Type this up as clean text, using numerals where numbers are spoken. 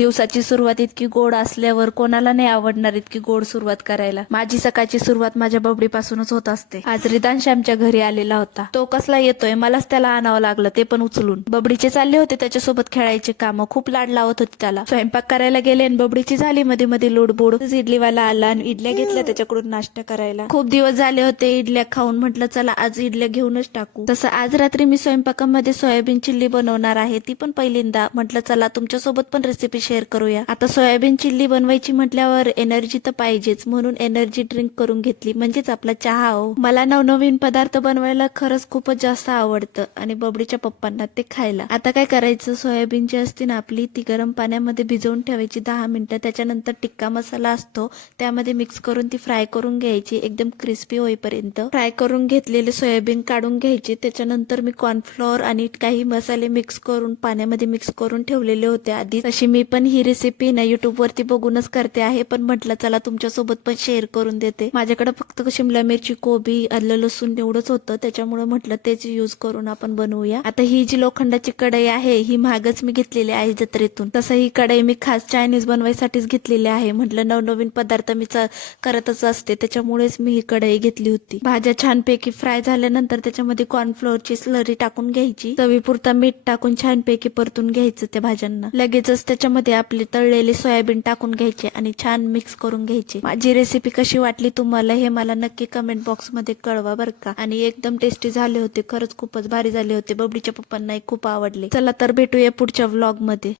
दिवसाची सुरुवात इतकी गोड असल्यावर कोणाला नाही आवडणार इतकी गोड सुरुवात करायला। माझी सकाळची सुरुवात माझ्या बबडीपासूनच होत असते। आज रिदांश आमच्या घरी आलेला होता। तो कसला येतोय, मलाच त्याला आणावं लागलं, ते पण उचलून। बबडीचे चालले होते त्याच्यासोबत खेळायचे काम, खूप लाड लावत होते त्याला। स्वयंपाक करायला गेले आणि बबडीची झाली मध्ये मध्ये लुडबुड। इडलीवाला आला आणि इडल्या घेतल्या त्याच्याकडून नाश्ता करायला। खूप दिवस झाले होते इडल्या खाऊन, म्हटलं चला आज इडल्या घेऊनच टाकू। तसं आज रात्री मी स्वयंपाकामध्ये सोयाबीन चिल्ली बनवणार आहे, ती पण पहिल्यांदा। म्हटलं चला तुमच्यासोबत पण रेसिपी शेअर करूया। आता सोयाबीन चिल्ली बनवायची म्हटल्यावर एनर्जी तर पाहिजेच, म्हणून एनर्जी ड्रिंक करून घेतली, म्हणजेच आपला चहा हो। मला नवनवीन पदार्थ बनवायला खरंच खूपच जास्त आवडतं आणि बबडीच्या पप्पांना ते खायला। आता काय करायचं, सोयाबीन जी असते ना आपली, ती गरम पाण्यामध्ये भिजवून ठेवायची 10 मिनिटं। त्याच्यानंतर टिक्का मसाला असतो त्यामध्ये मिक्स करून ती फ्राय करून घ्यायची एकदम क्रिस्पी होईपर्यंत। फ्राय करून घेतलेले सोयाबीन काढून घ्यायचे। त्याच्यानंतर मी कॉर्नफ्लोअर आणि काही मसाले मिक्स करून पाण्यामध्ये मिक्स करून ठेवलेले होते आधी। तशी मी पण ही रेसिपी ना युट्यूब वरती बघूनच करते आहे, पण म्हटलं चला तुमच्यासोबत पण शेअर करून देते। माझ्याकडे फक्त शिमला मिरची, कोबी, आलं लसूण एवढंच होतं, त्याच्यामुळे म्हटलं तेच यूज करून आपण बनवूया। आता ही जी लोखंडाची कढई आहे ही महागच मी घेतलेली आहे जत्रेतून। तसं ही कढई मी खास चायनीज बनवायसाठीच घेतलेली आहे। म्हटलं नवनवीन पदार्थ मी करतच असते, त्याच्यामुळेच मी ही कढई घेतली होती। भाज्या छानपैकी फ्राय झाल्यानंतर त्याच्यामध्ये कॉर्नफ्लोअरची स्लरी टाकून घ्यायची, चवीपुरता मीठ टाकून छानपैकी परतून घ्यायचं त्या भाज्यांना। लगेचच त्याच्यामध्ये आपले तळलेले सोयाबीन टाकून घ्यायचे आणि छान मिक्स करून घ्यायचे। माझी रेसिपी कशी वाटली तुम्हाला हे मला नक्की कमेंट बॉक्स मध्ये कळवा बरं का। आणि एकदम टेस्टी झाले होते, खरंच खूपच भारी झाले होते। बबडीच्या पप्पांना खूप आवडले। चला तर भेटूया पुढच्या व्लॉग मध्ये।